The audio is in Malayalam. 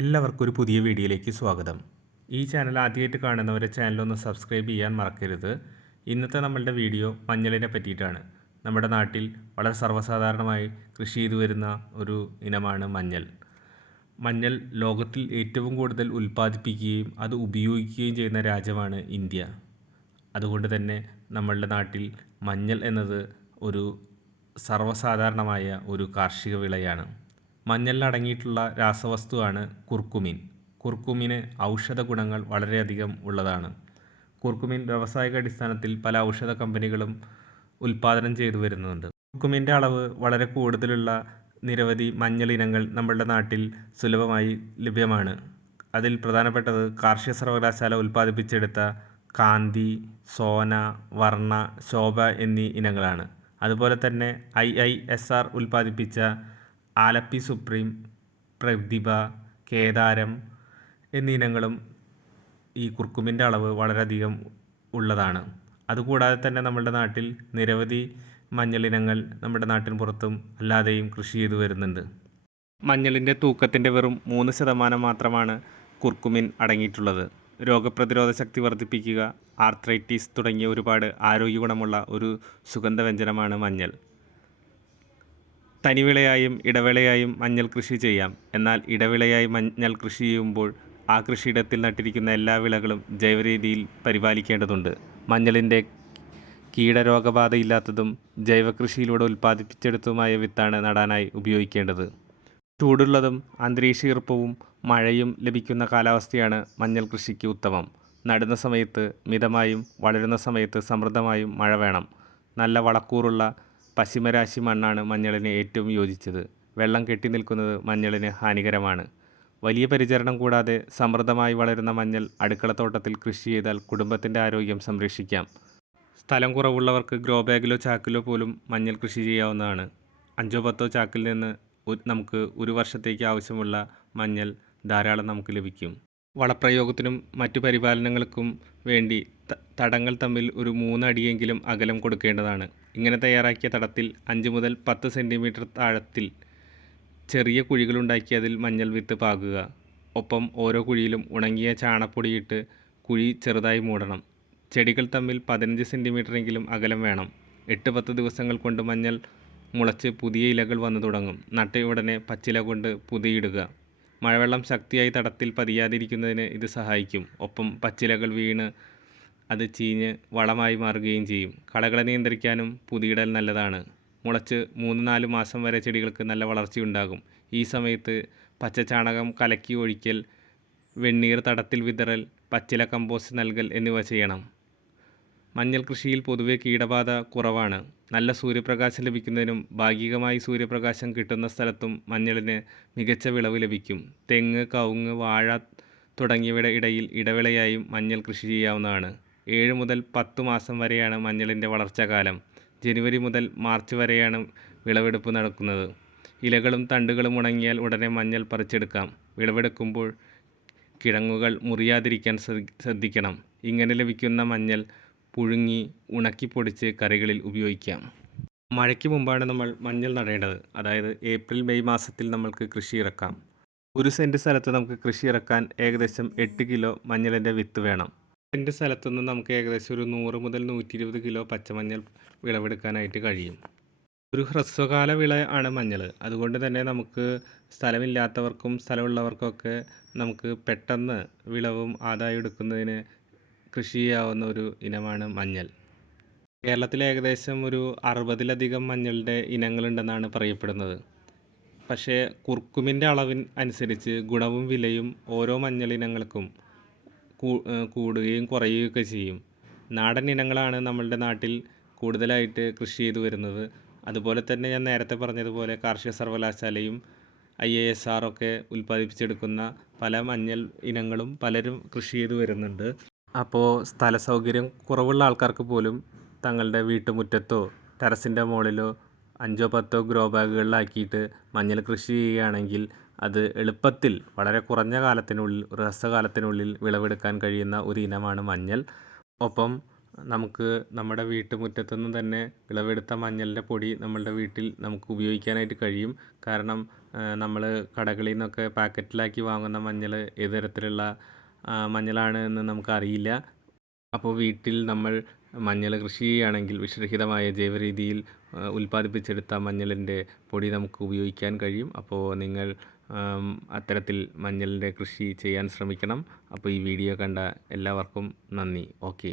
എല്ലാവർക്കും ഒരു പുതിയ വീഡിയോയിലേക്ക് സ്വാഗതം. ഈ ചാനൽ ആദ്യമായിട്ട് കാണുന്നവരെ ചാനലൊന്ന് സബ്സ്ക്രൈബ് ചെയ്യാൻ മറക്കരുത്. ഇന്നത്തെ നമ്മളുടെ വീഡിയോ മഞ്ഞളിനെ പറ്റിയിട്ടാണ്. നമ്മുടെ നാട്ടിൽ വളരെ സർവ്വസാധാരണമായി കൃഷി ചെയ്തു വരുന്ന ഒരു ഇനമാണ് മഞ്ഞൾ. മഞ്ഞൾ ലോകത്തിൽ ഏറ്റവും കൂടുതൽ ഉൽപ്പാദിപ്പിക്കുകയും അത് ഉപയോഗിക്കുകയും ചെയ്യുന്ന രാജ്യമാണ് ഇന്ത്യ. അതുകൊണ്ട് തന്നെ നമ്മളുടെ നാട്ടിൽ മഞ്ഞൾ എന്നത് ഒരു സർവ്വസാധാരണമായ ഒരു കാർഷിക വിളയാണ്. മഞ്ഞളിൽ അടങ്ങിയിട്ടുള്ള രാസവസ്തുവാണ് കുർക്കുമിൻ. കുർക്കുമിന് ഔഷധ ഗുണങ്ങൾ വളരെയധികം ഉള്ളതാണ്. കുർക്കുമിൻ വ്യാവസായിക അടിസ്ഥാനത്തിൽ പല ഔഷധ കമ്പനികളും ഉൽപ്പാദനം ചെയ്തു വരുന്നുണ്ട്. കുർക്കുമിൻ്റെ അളവ് വളരെ കൂടുതലുള്ള നിരവധി മഞ്ഞൾ ഇനങ്ങൾ നമ്മളുടെ നാട്ടിൽ സുലഭമായി ലഭ്യമാണ്. അതിൽ പ്രധാനപ്പെട്ടത് കാർഷിക സർവകലാശാല ഉൽപ്പാദിപ്പിച്ചെടുത്ത കാന്തി, സോന, വർണ്ണ, ശോഭ എന്നീ ഇനങ്ങളാണ്. അതുപോലെ തന്നെ IISR ഉൽപ്പാദിപ്പിച്ച ആലപ്പി സുപ്രീം, പ്രതിഭ, കേദാരം എന്നീ ഇനങ്ങളും ഈ കുർക്കുമിൻ്റെ അളവ് വളരെയധികം ഉള്ളതാണ്. അതുകൂടാതെ തന്നെ നമ്മുടെ നാട്ടിൽ നിരവധി മഞ്ഞളിനങ്ങൾ നമ്മുടെ നാട്ടിൻ പുറത്തും അല്ലാതെയും കൃഷി ചെയ്തു വരുന്നുണ്ട്. മഞ്ഞളിൻ്റെ തൂക്കത്തിൻ്റെ വെറും 3% മാത്രമാണ് കുർക്കുമിൻ അടങ്ങിയിട്ടുള്ളത്. രോഗപ്രതിരോധ ശക്തി വർദ്ധിപ്പിക്കുക, ആർത്രൈറ്റിസ് തുടങ്ങിയ ഒരുപാട് ആരോഗ്യഗുണമുള്ള ഒരു സുഗന്ധവ്യഞ്ജനമാണ് മഞ്ഞൾ. തനിവിളയായും ഇടവിളയായും മഞ്ഞൾ കൃഷി ചെയ്യാം. എന്നാൽ ഇടവിളയായി മഞ്ഞൾ കൃഷി ചെയ്യുമ്പോൾ ആ കൃഷിയിടത്തിൽ നട്ടിരിക്കുന്ന എല്ലാ വിളകളും ജൈവരീതിയിൽ പരിപാലിക്കേണ്ടതുണ്ട്. മഞ്ഞളിൻ്റെ കീടരോഗബാധയില്ലാത്തതും ജൈവകൃഷിയിലൂടെ ഉൽപ്പാദിപ്പിച്ചെടുത്തതുമായ വിത്താണ് നടാനായി ഉപയോഗിക്കേണ്ടത്. ചൂടുള്ളതും അന്തരീക്ഷ ഈർപ്പവും മഴയും ലഭിക്കുന്ന കാലാവസ്ഥയാണ് മഞ്ഞൾ കൃഷിക്ക് ഉത്തമം. നടുന്ന സമയത്ത് മിതമായും വളരുന്ന സമയത്ത് സമൃദ്ധമായും മഴ വേണം. നല്ല വളക്കൂറുള്ള പശിമരാശി മണ്ണാണ് മഞ്ഞളിന് ഏറ്റവും യോജിച്ചത്. വെള്ളം കെട്ടി നിൽക്കുന്നത് മഞ്ഞളിന് ഹാനികരമാണ്. വലിയ പരിചരണം കൂടാതെ സമൃദ്ധമായി വളരുന്ന മഞ്ഞൾ അടുക്കളത്തോട്ടത്തിൽ കൃഷി ചെയ്താൽ കുടുംബത്തിൻ്റെ ആരോഗ്യം സംരക്ഷിക്കാം. സ്ഥലം കുറവുള്ളവർക്ക് ഗ്രോ ബാഗിലോ ചാക്കിലോ പോലും മഞ്ഞൾ കൃഷി ചെയ്യാവുന്നതാണ്. 5-10 ചാക്കിൽ നിന്ന് നമുക്ക് ഒരു വർഷത്തേക്ക് ആവശ്യമുള്ള മഞ്ഞൾ ധാരാളം നമുക്ക് ലഭിക്കും. വളപ്രയോഗത്തിനും മറ്റു പരിപാലനങ്ങൾക്കും വേണ്ടി തടങ്ങൾ തമ്മിൽ ഒരു 3 അടിയെങ്കിലും അകലം കൊടുക്കേണ്ടതാണ്. ഇങ്ങനെ തയ്യാറാക്കിയ തടത്തിൽ 5 മുതൽ 10 സെൻറ്റിമീറ്റർ ആഴത്തിൽ ചെറിയ കുഴികളുണ്ടാക്കി അതിൽ മഞ്ഞൾ വിത്ത് പാകുക. ഒപ്പം ഓരോ കുഴിയിലും ഉണങ്ങിയ ചാണപ്പൊടിയിട്ട് കുഴി ചെറുതായി മൂടണം. ചെടികൾ തമ്മിൽ 15 സെൻറ്റിമീറ്ററെങ്കിലും അകലം വേണം. 8-10 ദിവസങ്ങൾ കൊണ്ട് മഞ്ഞൾ മുളച്ച് പുതിയ ഇലകൾ വന്നു തുടങ്ങും. നട്ട ഉടനെ പച്ചില കൊണ്ട് പുതിയിടുക. മഴവെള്ളം ശക്തിയായി തടത്തിൽ പതിയാതിരിക്കുന്നതിന് ഇത് സഹായിക്കും. ഒപ്പം പച്ചിലകൾ വീണ് അത് ചീഞ്ഞ് വളമായി മാറുകയും ചെയ്യും. കളകളെ നിയന്ത്രിക്കാനും പുതിയിടൽ നല്ലതാണ്. മുളച്ച് 3-4 മാസം വരെ ചെടികൾക്ക് നല്ല വളർച്ചയുണ്ടാകും. ഈ സമയത്ത് പച്ചച്ചാണകം കലക്കി ഒഴിക്കൽ, വെണ്ണീർ തടത്തിൽ വിതറൽ, പച്ചില കമ്പോസ്റ്റ് നൽകൽ എന്നിവ ചെയ്യണം. മഞ്ഞൾ കൃഷിയിൽ പൊതുവെ കീടബാധ കുറവാണ്. നല്ല സൂര്യപ്രകാശം ലഭിക്കുന്നതിനും ഭാഗികമായി സൂര്യപ്രകാശം കിട്ടുന്ന സ്ഥലത്തും മഞ്ഞളിന് മികച്ച വിളവ് ലഭിക്കും. തെങ്ങ്, കവുങ്ങ്, വാഴ തുടങ്ങിയവയുടെ ഇടയിൽ ഇടവിളയായും മഞ്ഞൾ കൃഷി ചെയ്യാവുന്നതാണ്. 7 മുതൽ 10 മാസം വരെയാണ് മഞ്ഞളിൻ്റെ വളർച്ചാകാലം. ജനുവരി മുതൽ മാർച്ച് വരെയാണ് വിളവെടുപ്പ് നടക്കുന്നത്. ഇലകളും തണ്ടുകളും ഉണങ്ങിയാൽ ഉടനെ മഞ്ഞൾ പറിച്ചെടുക്കാം. വിളവെടുക്കുമ്പോൾ കിഴങ്ങുകൾ മുറിയാതിരിക്കാൻ ശ്രദ്ധിക്കണം. ഇങ്ങനെ ലഭിക്കുന്ന മഞ്ഞൾ പുഴുങ്ങി ഉണക്കിപ്പൊടിച്ച് കറികളിൽ ഉപയോഗിക്കാം. മഴയ്ക്ക് മുമ്പാണ് നമ്മൾ മഞ്ഞൾ നടേണ്ടത്. അതായത് ഏപ്രിൽ-മെയ് മാസത്തിൽ നമ്മൾക്ക് കൃഷി ഇറക്കാം. 1 സെൻറ്റ് സ്ഥലത്ത് നമുക്ക് കൃഷി ഇറക്കാൻ ഏകദേശം 8 കിലോ മഞ്ഞളിൻ്റെ വിത്ത് വേണം. സെൻറ്റ് സ്ഥലത്തുനിന്ന് നമുക്ക് ഏകദേശം ഒരു 100 മുതൽ 120 കിലോ പച്ചമഞ്ഞൾ വിളവെടുക്കാനായിട്ട് കഴിയും. ഒരു ഹ്രസ്വകാല വിള ആണ് മഞ്ഞൾ. അതുകൊണ്ട് തന്നെ നമുക്ക് സ്ഥലമില്ലാത്തവർക്കും സ്ഥലമുള്ളവർക്കൊക്കെ നമുക്ക് പെട്ടെന്ന് വിളവും ആദായം എടുക്കുന്നതിന് കൃഷി ചെയ്യാവുന്ന ഒരു ഇനമാണ് മഞ്ഞൾ. കേരളത്തിൽ ഏകദേശം ഒരു 60-ലധികം മഞ്ഞളുടെ ഇനങ്ങളുണ്ടെന്നാണ് പറയപ്പെടുന്നത്. പക്ഷേ കുർക്കുമിൻ്റെ അളവിന് അനുസരിച്ച് ഗുണവും വിലയും ഓരോ മഞ്ഞൾ ഇനങ്ങൾക്കും കൂടുകയും കുറയുകയൊക്കെ ചെയ്യും. നാടൻ ഇനങ്ങളാണ് നമ്മളുടെ നാട്ടിൽ കൂടുതലായിട്ട് കൃഷി ചെയ്തു വരുന്നത്. അതുപോലെ തന്നെ ഞാൻ നേരത്തെ പറഞ്ഞതുപോലെ കാർഷിക സർവകലാശാലയും IISR ഒക്കെ ഉൽപ്പാദിപ്പിച്ചെടുക്കുന്ന പല മഞ്ഞൾ ഇനങ്ങളും പലരും കൃഷി ചെയ്തു വരുന്നുണ്ട്. അപ്പോൾ സ്ഥല സൗകര്യം കുറവുള്ള ആൾക്കാർക്ക് പോലും തങ്ങളുടെ വീട്ടുമുറ്റത്തോ ടെറസിൻ്റെ മുകളിലോ 5-10 ഗ്രോ ബാഗുകളിലാക്കിയിട്ട് മഞ്ഞൾ കൃഷി ചെയ്യുകയാണെങ്കിൽ അത് എളുപ്പത്തിൽ വളരെ കുറഞ്ഞ കാലത്തിനുള്ളിൽ, ഹ്രസ്വകാലത്തിനുള്ളിൽ വിളവെടുക്കാൻ കഴിയുന്ന ഒരു ഇനമാണ് മഞ്ഞൾ. ഒപ്പം നമുക്ക് നമ്മുടെ വീട്ടുമുറ്റത്തു നിന്ന് തന്നെ വിളവെടുത്ത മഞ്ഞളിൻ്റെ പൊടി നമ്മളുടെ വീട്ടിൽ നമുക്ക് ഉപയോഗിക്കാനായിട്ട് കഴിയും. കാരണം നമ്മൾ കടകളിൽ നിന്നൊക്കെ പാക്കറ്റിലാക്കി വാങ്ങുന്ന മഞ്ഞൾ ഏത് തരത്തിലുള്ള മഞ്ഞളാണ് എന്ന് നമുക്കറിയില്ല. അപ്പോൾ വീട്ടിൽ നമ്മൾ മഞ്ഞൾ കൃഷി ചെയ്യുകയാണെങ്കിൽ വിഷരഹിതമായ ജൈവരീതിയിൽ ഉൽപ്പാദിപ്പിച്ചെടുത്ത മഞ്ഞളിൻ്റെ പൊടി നമുക്ക് ഉപയോഗിക്കാൻ കഴിയും. അപ്പോൾ നിങ്ങൾ അത്തരത്തിൽ മഞ്ഞളിൻ്റെ കൃഷി ചെയ്യാൻ ശ്രമിക്കണം. അപ്പോൾ ഈ വീഡിയോ കണ്ട എല്ലാവർക്കും നന്ദി. ഓക്കെ.